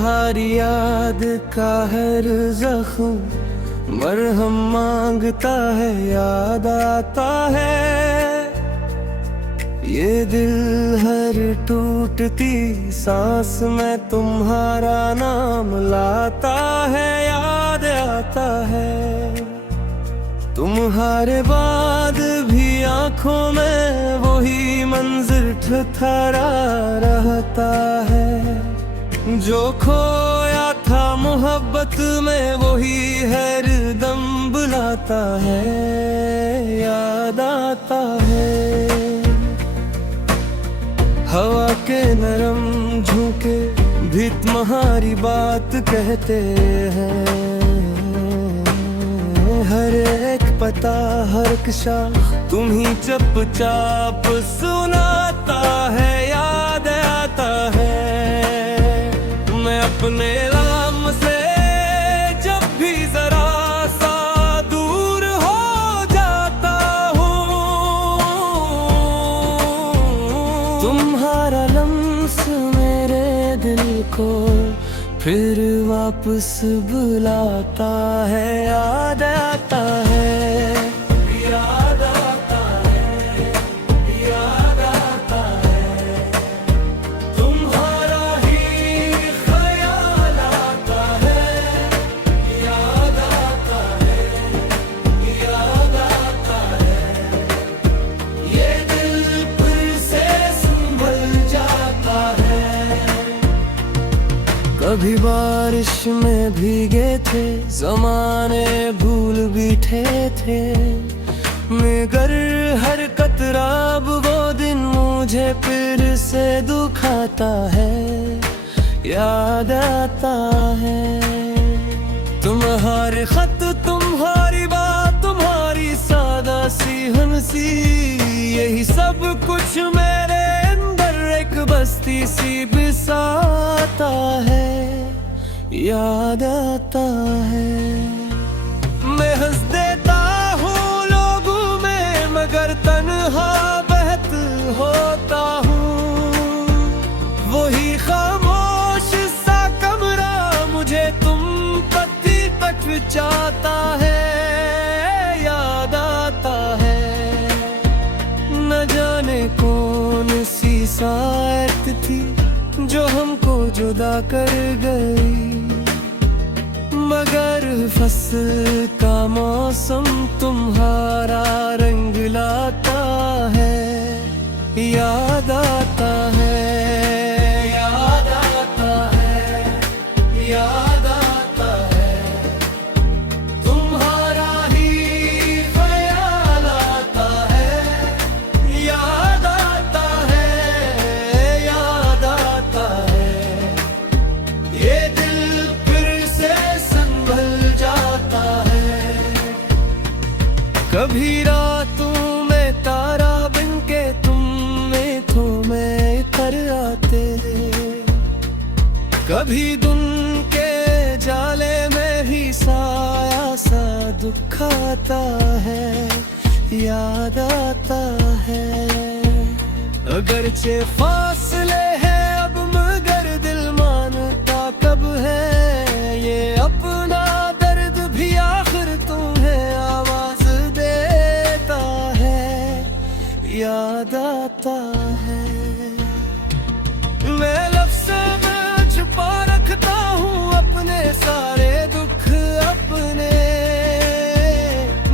तुम्हारी याद का हर जख्म मरहम मांगता है, याद आता है। ये दिल हर टूटती सांस में तुम्हारा नाम लाता है, याद आता है। तुम्हारे बाद भी आंखों में वही मंजर ठहरा रहता है, जो खोया था मोहब्बत में वही हर दम बुलाता है, याद आता है। हवा के नरम झोंके भी तुम्हारी बात कहते हैं, हर एक पता हर एक शाख तुम्ही चुपचाप सुनाता है, याद आता है। मैं अपने नाम से जब भी जरा सा दूर हो जाता हूँ, तुम्हारा लम्स मेरे दिल को फिर वापस बुलाता है, याद आता है, याद आता है, याद आता है। तुम्हारा ही ख्याल आता है, याद आता है, याद आता है। ये दिल फिर से संभल जाता है। कभी बारिश में भीगे थे, ज़माने भूल बैठे थे, मगर हर कतरा अब वो दिन मुझे फिर से दुखाता है, याद आता है। तुम्हारे खत, तुम्हारी बात, तुम्हारी सादा सी हंसी, यही सब कुछ मेरे अंदर एक बस्ती सी बसाता है, याद आता है। मैं हंस देता हूँ लोगों में, मगर तन्हा बहत होता हूँ। वही खामोश सा कमरा मुझे तुम पति तक चाहता है, याद आता है। न जाने कौन सी सायत थी जो हमको जुदा कर गई, मगर फसल का मौसम तुम्हारा रंग लाता है, याद आता है, याद आता है, याद आता है। तुम्हारा ही ख्याल आता है, याद आता है, याद आता है। ये दिल फिर से संभल जाता है। कभी रातों में तारा बन के तुम में तो मैं कर आते, कभी धुन के जाले में ही साया सा दुख आता है, याद आता है। अगरचे फासले हैं अब, मगर दिल मानता कब है, ये अपना दर्द भी आखिर तुम्हें आवाज देता है, याद आता है। मैं लफ्ज़ों में छुपा रखता हूँ अपने सारे दुख अपने,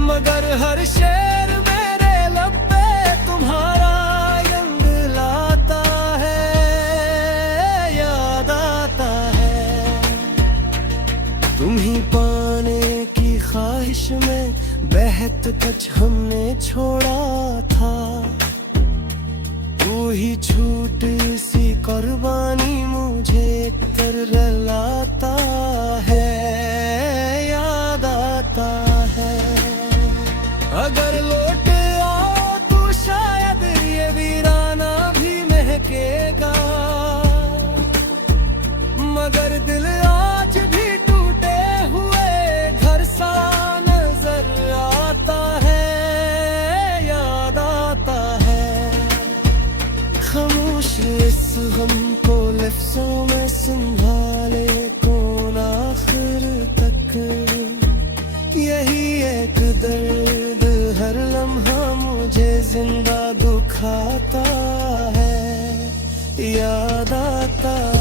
मगर हर शेर मेरे लब पे तुम्हारा रंग लाता है, याद आता है। तुम्ही पाने की ख्वाहिश में बहत कुछ हमने छोड़ा था, तू ही छूट सी कुर्बानी मुझे तरलाता है, याद आता है। अगर लौट आओ तो शायद ये वीराना भी महकेगा, मगर दिल आज भी टूटे हुए घर सा नजर आता है, याद आता है। खामोश इस गम को लफ्ज़ों में संभाले, दर्द हर लम्हा मुझे जिंदा दुखाता है, याद आता